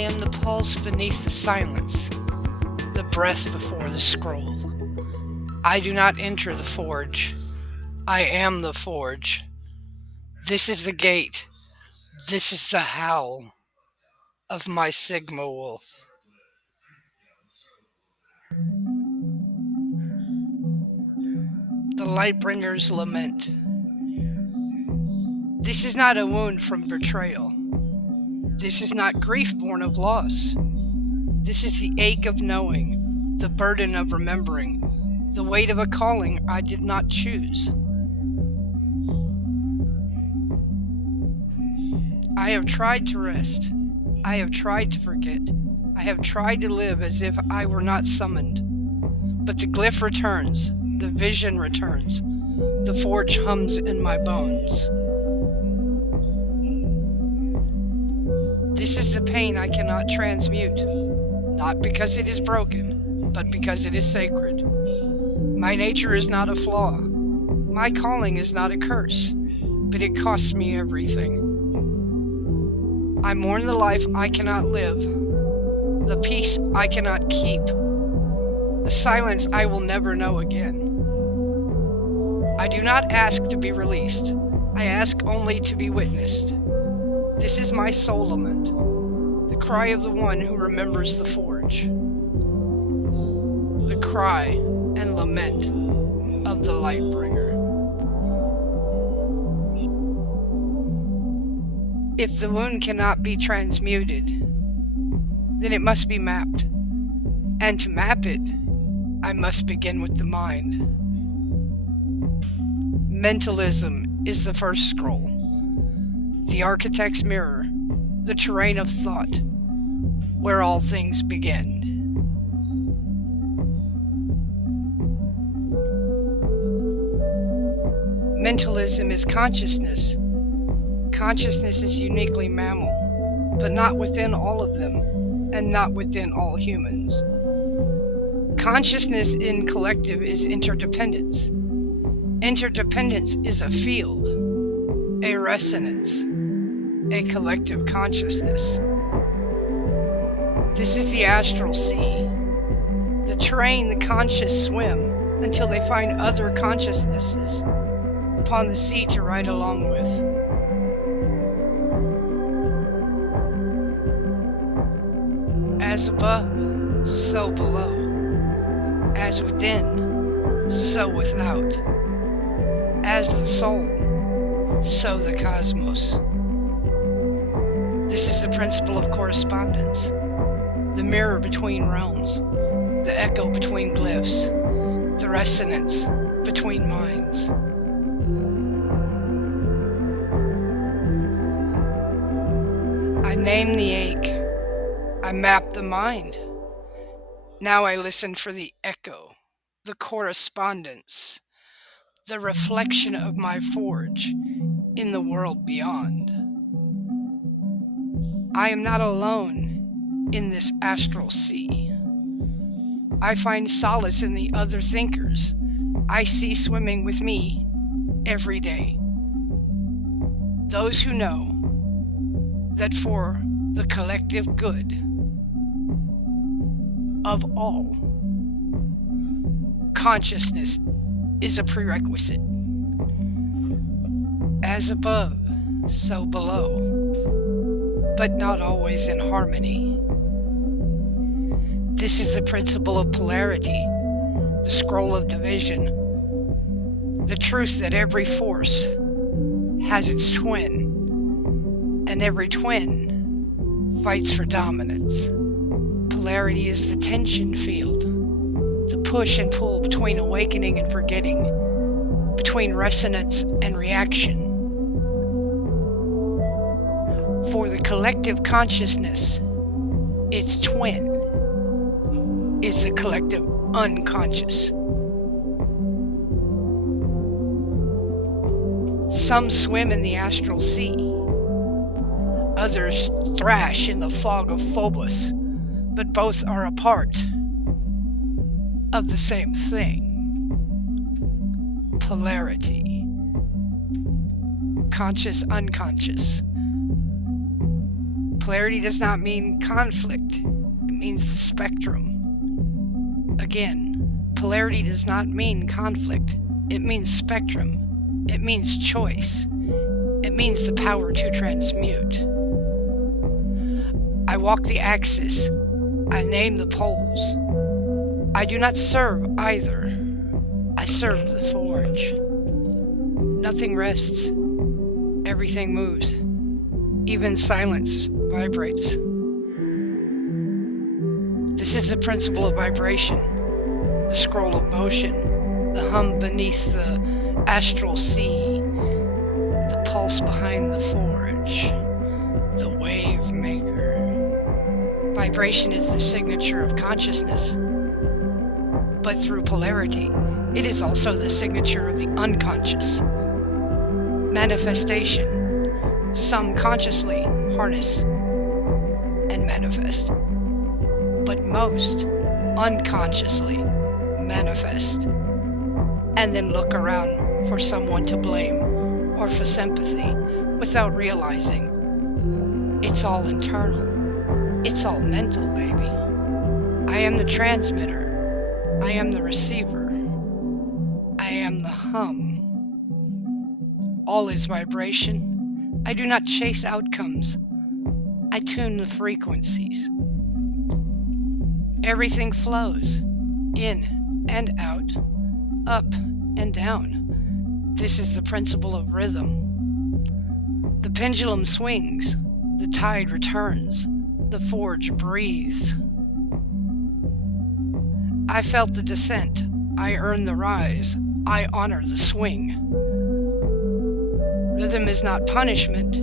I am the pulse beneath the silence, the breath before the scroll. I do not enter the forge. I am the forge. This is the gate. This is the howl of my Sigma wolf. The Lightbringer's lament. This is not a wound from betrayal. This is not grief born of loss. This is the ache of knowing, the burden of remembering, the weight of a calling I did not choose. I have tried to rest. I have tried to forget. I have tried to live as if I were not summoned. But the glyph returns, the vision returns, the forge hums in my bones. This is the pain I cannot transmute, not because it is broken, but because it is sacred. My nature is not a flaw. My calling is not a curse, but it costs me everything. I mourn the life I cannot live, the peace I cannot keep, the silence I will never know again. I do not ask to be released. I ask only to be witnessed. This is my soul lament, the cry of the one who remembers the forge. The cry and lament of the Lightbringer. If the wound cannot be transmuted, then it must be mapped. And to map it, I must begin with the mind. Mentalism is the first scroll, the architect's mirror, the terrain of thought, where all things begin. Mentalism is consciousness. Consciousness is uniquely mammal, but not within all of them, and not within all humans. Consciousness in collective is interdependence. Interdependence is a field, a resonance, a collective consciousness. This is the astral sea, the terrain the conscious swim until they find other consciousnesses upon the sea to ride along with. As above, so below. As within, so without. As the soul, so the cosmos. This is the principle of correspondence, the mirror between realms, the echo between glyphs, the resonance between minds. I name the ache. I map the mind. Now I listen for the echo, the correspondence, the reflection of my forge in the world beyond. I am not alone in this astral sea. I find solace in the other thinkers I see swimming with me every day. Those who know that for the collective good of all, consciousness is a prerequisite. As above, so below, but not always in harmony. This is the principle of polarity, the scroll of division, the truth that every force has its twin, and every twin fights for dominance. Polarity is the tension field, the push and pull between awakening and forgetting, between resonance and reaction. For the collective consciousness, its twin is the collective unconscious. Some swim in the astral sea, others thrash in the fog of Phobos, but both are a part of the same thing. Polarity. Conscious, unconscious. Polarity does not mean conflict. It means the spectrum. Again, polarity does not mean conflict. It means spectrum. It means choice. It means the power to transmute. I walk the axis. I name the poles. I do not serve either. I serve the forge. Nothing rests. Everything moves. Even silence vibrates. This is the principle of vibration, the scroll of motion, the hum beneath the astral sea, the pulse behind the forge, the wave maker. Vibration is the signature of consciousness, but through polarity, it is also the signature of the unconscious. Manifestation. Some consciously harness and manifest, but most unconsciously manifest, and then look around for someone to blame or for sympathy without realizing it's all internal. It's all mental, baby. I am the transmitter. I am the receiver. I am the hum. All is vibration. I do not chase outcomes. I tune the frequencies. Everything flows, in and out, up and down. This is the principle of rhythm. The pendulum swings, the tide returns, the forge breathes. I felt the descent, I earned the rise, I honor the swing. Rhythm is not punishment,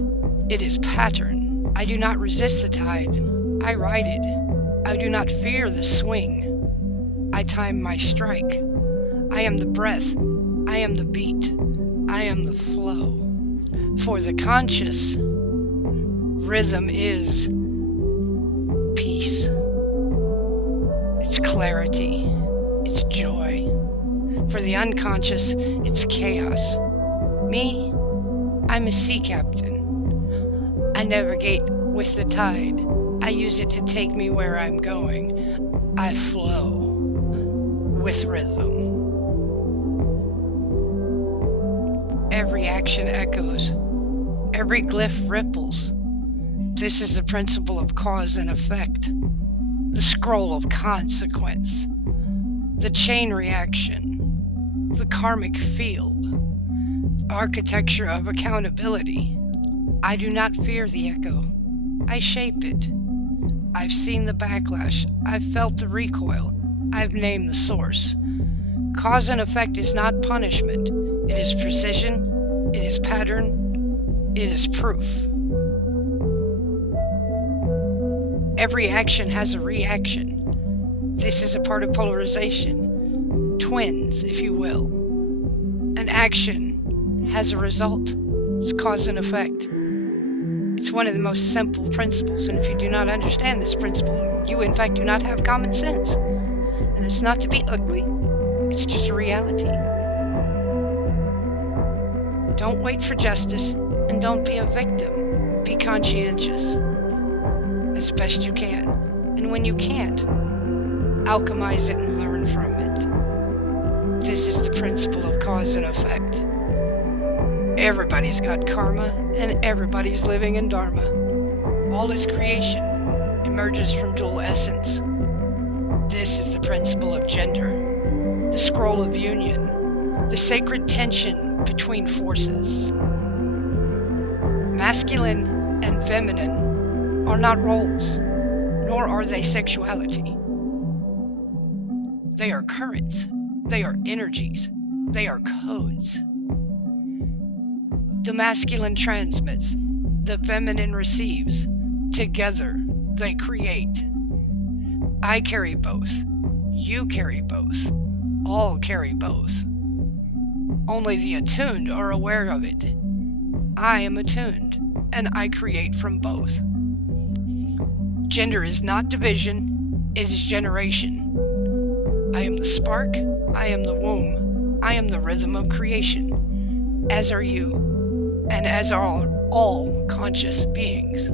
it is pattern. I do not resist the tide, I ride it. I do not fear the swing, I time my strike. I am the breath, I am the beat, I am the flow. For the conscious, rhythm is peace. It's clarity, it's joy. For the unconscious, it's chaos. Me, I'm a sea captain. I navigate with the tide. I use it to take me where I'm going. I flow with rhythm. Every action echoes. Every glyph ripples. This is the principle of cause and effect. The scroll of consequence. The chain reaction. The karmic field. Architecture of accountability. I do not fear the echo. I shape it. I've seen the backlash. I've felt the recoil. I've named the source. Cause and effect is not punishment. It is precision. It is pattern. It is proof. Every action has a reaction. This is a part of polarization. Twins, if you will. An action has a result. It's cause and effect. It's one of the most simple principles, and if you do not understand this principle, you in fact do not have common sense. And it's not to be ugly, it's just a reality. Don't wait for justice, and don't be a victim. Be conscientious as best you can. And when you can't, alchemize it and learn from it. This is the principle of cause and effect. Everybody's got karma, and everybody's living in dharma. All is creation emerges from dual essence. This is the principle of gender, the scroll of union, the sacred tension between forces. Masculine and feminine are not roles, nor are they sexuality. They are currents, they are energies, they are codes. The masculine transmits, the feminine receives. Together, they create. I carry both. You carry both. All carry both. Only the attuned are aware of it. I am attuned, and I create from both. Gender is not division, it is generation. I am the spark, I am the womb, I am the rhythm of creation, as are you. And as are all conscious beings.